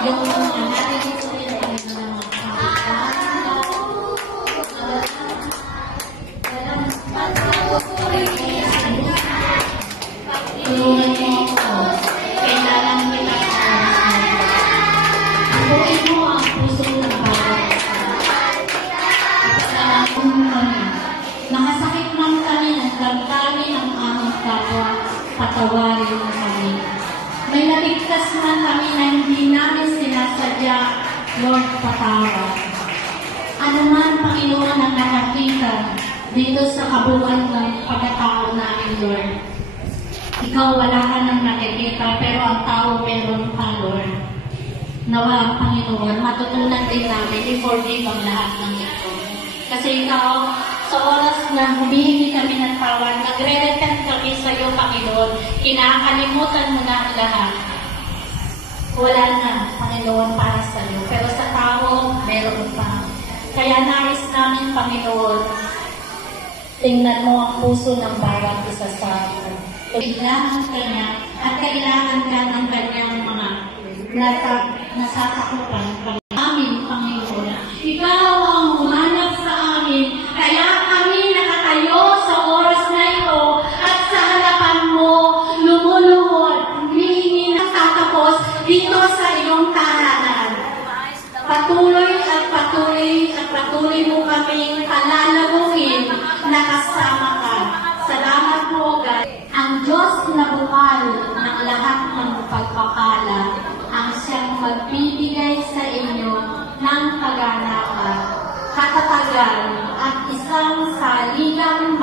yung natin sa iyo ay mga tulungan mo ako. Kailangan kita sa buuin mo ang puso ng bawat nakasakit man kami ng damdamin ng aming kapwa, patawarin mo kami. May naligtas man kami na hindi namin sinasadya, Lord, patawad. Ano man, Panginoon, ang nakakita dito sa kabuuan ng pagkatao namin, Lord. Ikaw wala ka nang nakikita, pero ang tao meron pa, Lord. Nawa, Panginoon, matutunan din namin i-forgive ang lahat ng ito. Kasi ikaw, sa oras na humihingi kami ng tawad, nagre-repent kami sa iyo, Panginoon. Kinakalimutan mo na ang lahat. Wala na, Panginoon, para sa iyo. Pero sa tao, meron pa. Kaya nais namin, Panginoon, tingnan mo ang puso ng bawat isa sa amin. Kailangan ka niya at kailangan ka ng kanyang mga nasatakupan. Amin, Panginoon. Ikaw ang humanap sa amin, kaya kami nakatayo sa oras na ito at sa harapan mo, lumuluhod, humihingi na tatapos dito sa iyong tahanan. Patuloy mo kaming palalaguin na kasama ka. Salamat po, God. Ang Diyos na bukal ng lahat ng pagpapala, ang siyang magbibigay sa inyo ng kaganapan, katatagan at isang saligang